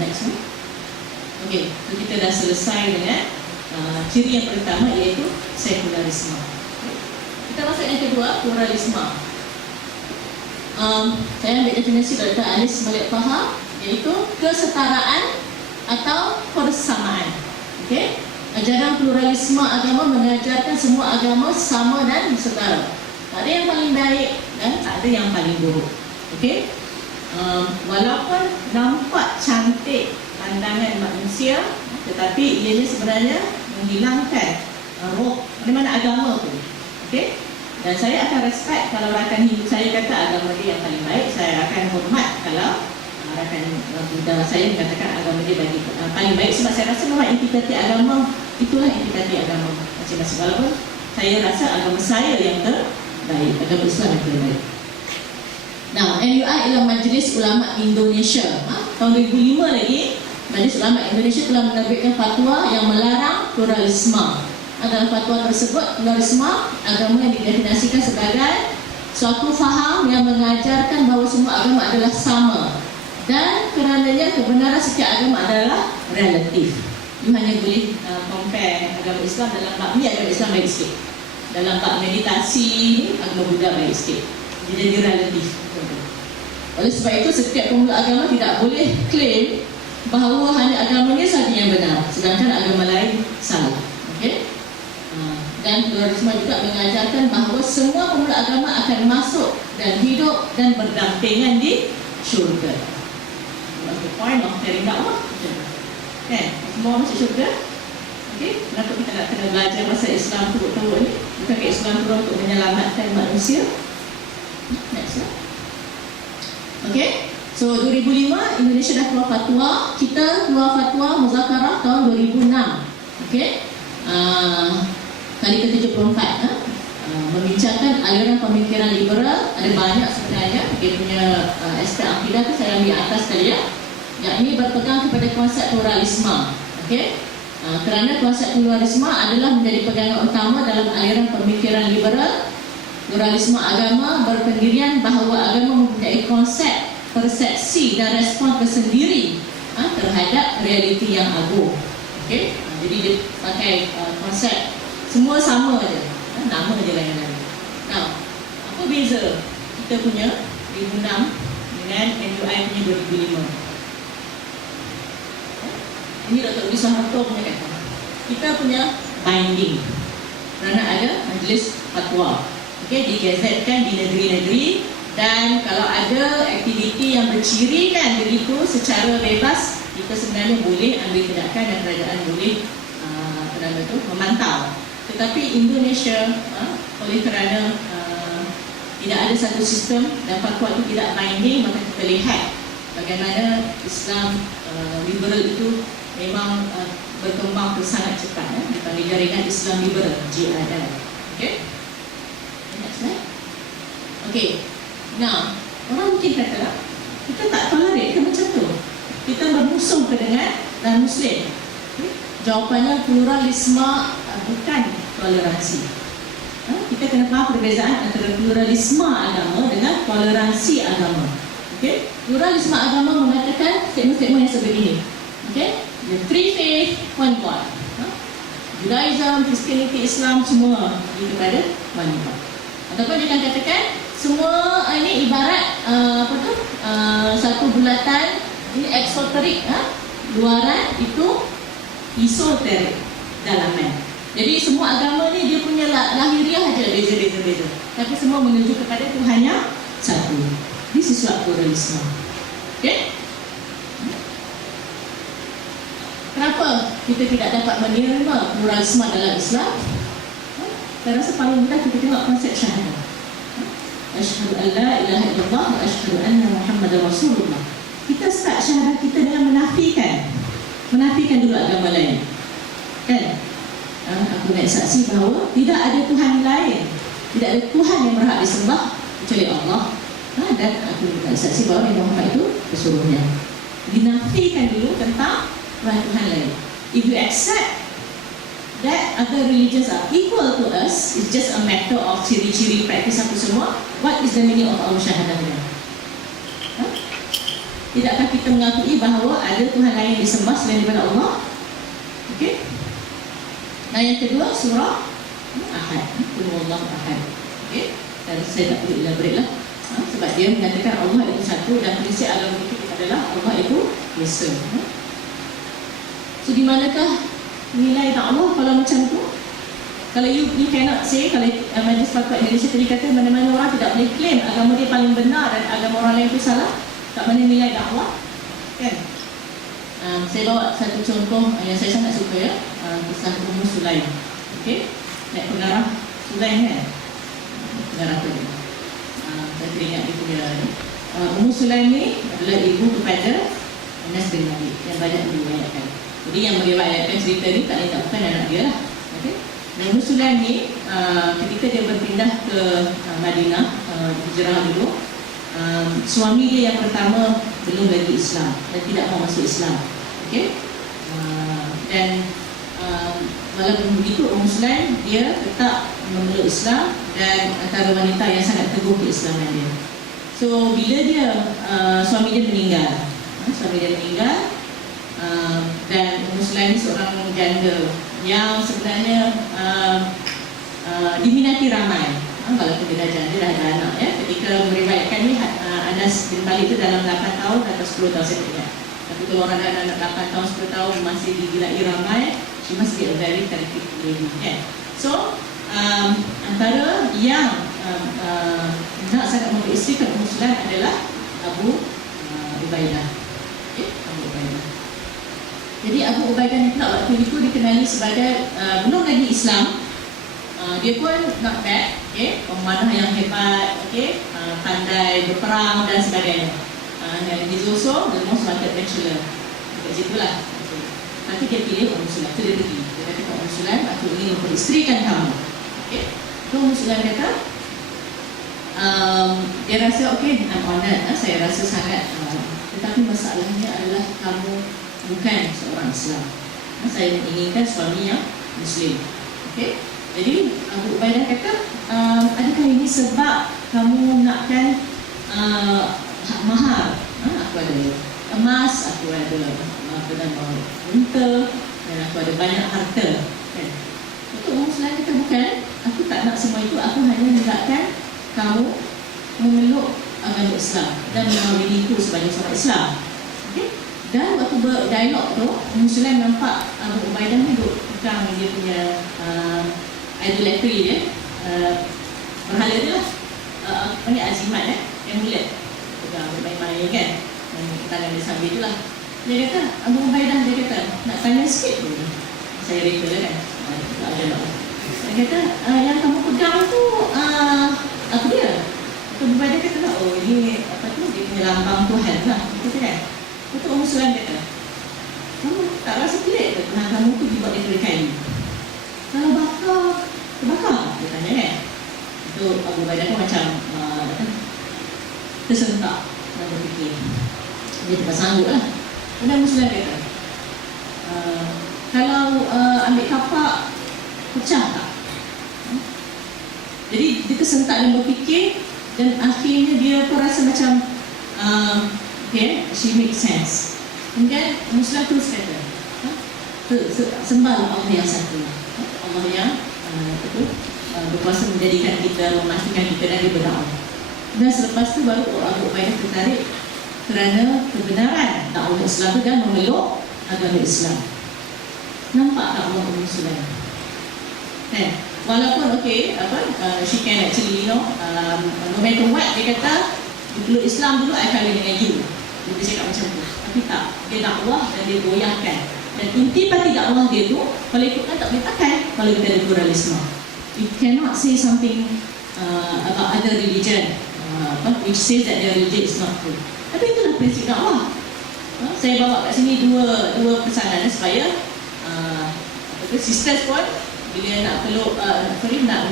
Next one. Okey, so kita dah selesai dengan ciri yang pertama, iaitu sekularisme. Kita masuk yang kedua, pluralisme. Saya ambil definisi Dr. Anis Malik Faham, iaitu kesetaraan atau persamaan. Okey, ajaran pluralisme agama mengajarkan semua agama sama dan setara. Tak ada yang paling baik dan tak ada yang paling buruk. Okey, walaupun nampak cantik pandangan manusia, tetapi ianya sebenarnya menghilangkan roh mana agama tu. Okey, dan saya akan respect kalau rakan Hindu saya kata agama dia yang paling baik. Saya akan hormat kalau rakan Buddha saya mengatakan agama dia paling baik, sebab saya rasa memang entiti agama itulah entiti agama masing-masing. Walaupun saya rasa agama saya yang terbaik, agama Islam yang terbaik. Nah, MUI ialah Majlis Ulama Indonesia. Tahun 2005 lagi, Majlis Ulama Indonesia telah menerbitkan fatwa yang melarang pluralisme. Dalam fatwa tersebut, pluralisme agama yang didefinisikan sebagai suatu faham yang mengajarkan bahawa semua agama adalah sama, dan kerananya kebenaran setiap agama adalah relatif. You hanya boleh compare agama Islam dalam bab ni, agama Islam baik sikit. Dalam bab meditasi, agama Buddha baik sikit. Dia jadi relatif. Oleh sebab itu, setiap pemeluk agama tidak boleh klaim bahawa hanya agamanya sahaja yang benar, sedangkan agama lain salah. Okey? Dan pluralisme juga mengajarkan bahawa semua pemeluk agama akan masuk dan hidup dan berdampingan di syurga. What's the point of sharing dakwah? Kan? Semua masuk syurga. Okey, kenapa kita nak kena belajar pasal Islam teruk-teruk ni? Bukankah Islam turun untuk menyelamatkan manusia? Next lah. Okey, so 2005 Indonesia dah keluar fatwa. Kita keluar fatwa Muzakarah tahun 2006. Okey, kali ke-74, membincangkan aliran pemikiran liberal. Ada banyak sebenarnya dia punya aspek akidah tu, saya ambil atas sekali ya, yakni berpegang kepada konsep pluralisme. Okey, kerana konsep pluralisme adalah menjadi pegangan utama dalam aliran pemikiran liberal. Pluralisme agama berpendirian bahawa agama mempunyai konsep, persepsi dan respon tersendiri terhadap realiti yang agung. Okey, jadi dia pakai konsep semua sama aja, nama aja lain-lain. Now, apa beza kita punya 2006 dengan MUI punya 2005? Ini Dr. Udi Soeharto punya kata. Kita punya binding kerana ada majlis fatwa. Okey, digazetkan di negeri-negeri, dan kalau ada aktiviti yang bercirikan begitu secara bebas, kita sebenarnya boleh ambil tindakan dan kerajaan boleh memantau. Tetapi Indonesia, oleh kerana tidak ada satu sistem dan fatwa itu tidak binding, maka kita lihat bagaimana Islam liberal itu memang berkembang sangat cepat. Dipanggil Jaringan Islam Liberal, JIL. Okey, next slide. Okey, nah, orang mungkin kata kita tak tolerate ke macam tu, kita bermusuh ke dengan non-Muslim. Jawapannya, pluralisme bukan toleransi. Kita kena faham perbezaan antara pluralisme agama dengan toleransi agama. Okey, pluralisme agama mengatakan statement-statement yang seperti ini. Okey, the three faith, one God. Judaism, Christianity, Islam semua kepada one God. Ataupun dia akan katakan semua ini ibarat satu bulatan, ini eksoterik, luaran itu esoterik, dalaman. Jadi semua agama ni dia punya lahiriah aja beza-beza, tapi semua menuju kepada Tuhan yang satu. This is what pluralism. Okay? Kenapa kita tidak dapat menerima pluralisme dalam Islam? Saya rasa paling mudah kita tengok konsep syahadah. Asyhadu an la ilaha illallah wa asyhadu anna Muhammadar Rasulullah. Kita start syahadah kita dengan menafikan dulu agama lain. Kan? Aku nak saksi bahawa tidak ada Tuhan lain, tidak ada Tuhan yang berhak disembah kecuali Allah. Dan aku nak saksi bahawa Nabi Muhammad itu pesuruhnya. Dinafikan dulu tentang Tuhan lain. If you accept that other religions are equal to us, it's just a matter of ciri-ciri praktis aku semua, what is the meaning of our syahadah? Tidakkah kita mengakui bahawa ada Tuhan lain yang disembah selain daripada Allah? Okey. Nah, yang kedua surah Ahad. Qul huwallahu ahad. Okey. Dan saya tak perlu elaborate lah. Sebab dia mengatakan Allah itu satu dan prinsip agama kita adalah Allah itu Esa. So di manakah nilai dakwah kalau macam tu? Kalau you cannot say, kalau Majlis Fatwa Indonesia tadi kata mana-mana orang tidak boleh claim agama dia paling benar dan agama orang lain itu salah, tak mana nilai dakwah? Kan? Saya bawa satu contoh yang saya sangat suka ya, kisah Ummu Sulaim. Okey, naik pengarah Sulaim kan? Pengarah tu. Saya teringat dia punya Ummu Sulaim ni adalah ibu kepada Anas bin Malik yang banyak diriwayatkan. Jadi yang meriwayatkan cerita ni tak lain tak bukan anak dia lah. Okey. Dan Ummu Sulaim ni ketika dia berpindah ke Madinah, hijrah dulu, suami dia yang pertama belum lagi Islam dan tidak mau masuk Islam. Okey. Dan walaupun begitu Ummu Sulaim dia tetap memeluk Islam dan antara wanita yang sangat teguh keislaman dia. So bila dia suami dia meninggal, dan Ummu Sulaim seorang janda yang sebenarnya diminati ramai. Walaupun dia dah janda, dah ada anak ya. Ketika meriwayatkan ni Anas bin Malik itu dalam 8 tahun atau 10 tahun saya tak ingat. Tapi kalau orang ada anak 8 tahun, 10 tahun masih digilai ramai, she must be a very talented lady kan. So antara yang nak sangat memperistirikan Ummu Sulaim adalah Abu Ubaidah. Okay? Abu Ubaidah. Jadi Abu Ubaidah ni pula waktu itu dikenali sebagai belum lagi Islam. Dia pun not bad, okay? Pemanah yang hebat, okay? Pandai berperang dan sebagainya. Dan he's also the most wanted bachelor. Dekat situ lah. Tapi dia pilih Ummu Sulaim. Itu dia pergi. Dia kata Ummu Sulaim, aku ingin memperistirikan kamu. Okay? So Ummu Sulaim kata, dia rasa okay, I'm honored, saya rasa sangat, tetapi masalahnya adalah kamu bukan seorang Islam. Saya menginginkan suami yang Muslim. Okay? Jadi Abu Ubaidah kata, adakah ini sebab kamu nakkan hak mahar? Aku ada emas, aku ada unta, dan aku ada banyak harta. Kan? Untuk Ummu Sulaim kata bukan, aku tak nak semua itu, aku hanya nakkan kamu memeluk agama Islam dan mengawiniku sebagai seorang Islam. Okay? Dan waktu berdialog tu, Ummu Sulaim nampak Abu Ubaidah ni duduk pegang dia punya idolatry dia, berhala dia lah, apa ni, azimat amulet, pegang bermain-main kan, tangan dia sambil tu lah. Dia kata, Abu Ubaidah, dia kata, nak tanya sikit pun. Saya reka kan, tak ada lah. Dia kata, yang kamu pegang tu apa dia? Abu Ubaidah kata lah, oh ini apa tu, dia punya lambang Tuhan lah. Kata kan. Itu Ummu Sulaim kata, kamu tak rasa pelik ke Tuhan kamu tu dibuat daripada kayu? Kalau terbakar, dia tanya kan. Itu Abu Ubaidah pun macam tersentak dan berfikir. Dia tak sanggup lah. Kemudian Ummu Sulaim kata, kalau ambil kapak, pecah tak? Jadi dia tersentak dan berfikir, dan akhirnya dia pun rasa macam okay, she makes sense. Kemudian Ummu Sulaim terus kata, sembahlah Allah yang satu, Allah yang berkuasa menjadikan kita, memastikan kita dan dia berdakwah. Dan selepas tu baru Abu Ubaidah tertarik kerana kebenaran dakwah Islam itu dan memeluk agama Islam. Nampak tak Allah Ummu Sulaim? Kan? Walaupun okay, she can actually, no matter what, dia kata, dulu Islam dulu, I kahwin dengan you. Dia cakap macam tu. Tapi tak, dia dakwah dan dia goyahkan. Dan intipati dakwah dia tu, kalau ikutkan tak boleh pakai kalau kita ada pluralisme. You cannot say something about other religion which says that their religion is not true. Tapi itulah prinsip dakwah. Saya bawa kat sini dua pesanan supaya sisters pun bila nak peluk nak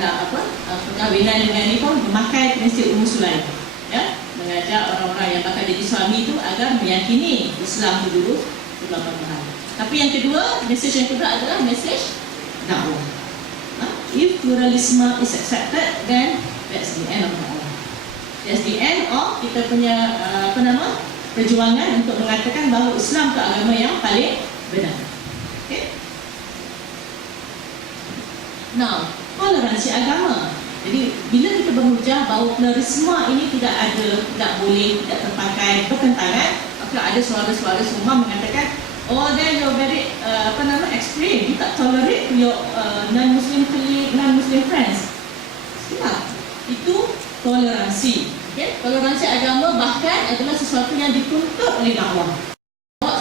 perkahwinan dengan ni pun memakai prinsip Ummu Sulaim, ya, mengajak orang-orang yang bakal jadi suami itu agar meyakini Islam itu dulu sebelum pernikahan. Tapi yang kedua, message yang kedua adalah message dakwah. If pluralism is accepted, then that's the end of dakwah. That's the end of kita punya perjuangan untuk mengatakan bahawa Islam itu agama yang paling benar. Okay? Now, toleransi agama. Jadi bila kita berhujah bahawa pluralisme ini tidak ada, tidak boleh, tidak terpakai, bertentangan, maka ada suara-suara semua mengatakan, oh then you're very extreme, you tak tolerate your non-Muslim colleague, non-Muslim friends. Tidak, itu toleransi. Okay? Toleransi agama bahkan adalah sesuatu yang dituntut oleh dakwah.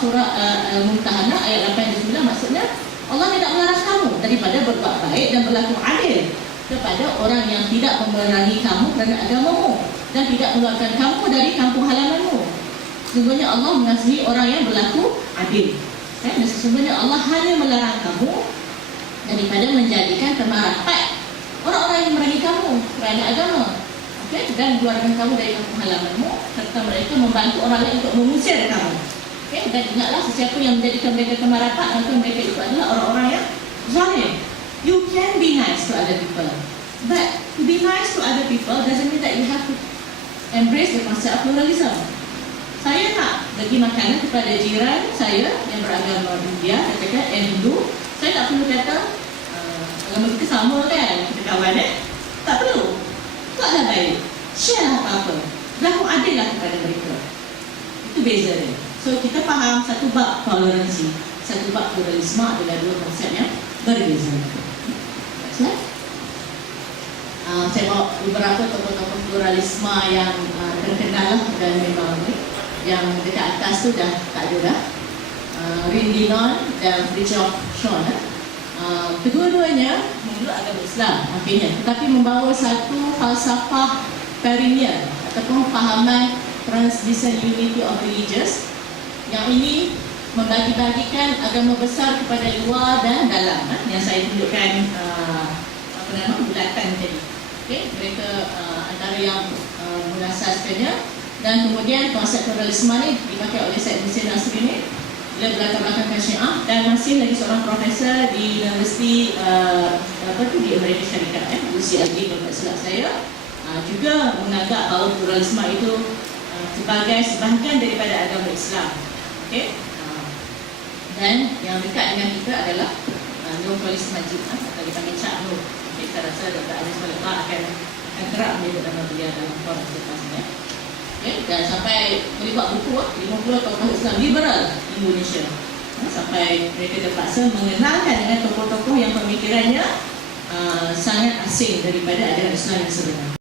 Surah Al-Mumtahanah ayat 8 dan 9 maksudnya Allah tidak melarang kamu daripada berbuat baik dan berlaku adil kepada orang yang tidak memerangi kamu kerana agamamu dan tidak mengeluarkan kamu dari kampung halamanmu. Sesungguhnya Allah mengasihi orang yang berlaku adil. Dan sesungguhnya Allah hanya melarang kamu daripada menjadikan teman rapat orang-orang yang memerangi kamu kerana agama, okay? Dan mengeluarkan kamu dari kampung halamanmu serta mereka membantu orang lain untuk mengusir kamu. Okay? Dan ingatlah sesiapa yang menjadikan mereka teman rapat, maka mereka itu adalah orang-orang yang zalim. You can be nice to other people, but to be nice to other people doesn't mean that you have to embrace the concept of pluralism. Saya nak bagi makanan kepada jiran saya yang beragama India, katakan Hindu, saya tak perlu kata agama kita sama kan, kita kawan tak perlu. Buatlah baik, share lah apa-apa, berlaku adil lah kepada mereka. Itu beza dia. So kita faham satu bab toleransi, satu bab pluralisme adalah dua konsep yang berbeza. Saya bawa beberapa tokoh-tokoh pluralisme yang terkenal lah dan memang yang dekat atas tu dah tak ada dah. Rindinon dan Fridtjof Schön. Kedua-duanya memeluk agama Islam akhirnya, tetapi membawa satu falsafah perennial ataupun fahaman transcendent unity of religious yang ini membagi-bagikan agama besar kepada luar dan dalam, yang saya tunjukkan bulatan tadi. Okay? Mereka antara yang mengasaskannya, dan kemudian konsep pluralisme ni dipakai oleh Syed Hussein Nasri ni bila berlatar-belakangkan Syiah dan masih lagi seorang profesor di Universiti di Amerika Syarikat, UCLA kalau tak silap saya, juga menganggap bahawa pluralisme itu sebagai sebahagian daripada agama Islam. Okay? Dan yang dekat dengan kita adalah Nur Khalis Majid, atau dipanggil Cak Nur. Okay, saya rasa Dr. Aziz Malekah akan kerap menyebut nama beliau dalam forum selepas ini. Okay, dan sampai terlibat buku 50 tokoh Islam liberal di Indonesia, sampai mereka terpaksa mengenalkan dengan tokoh-tokoh yang pemikirannya sangat asing daripada ajaran Islam yang sebenar.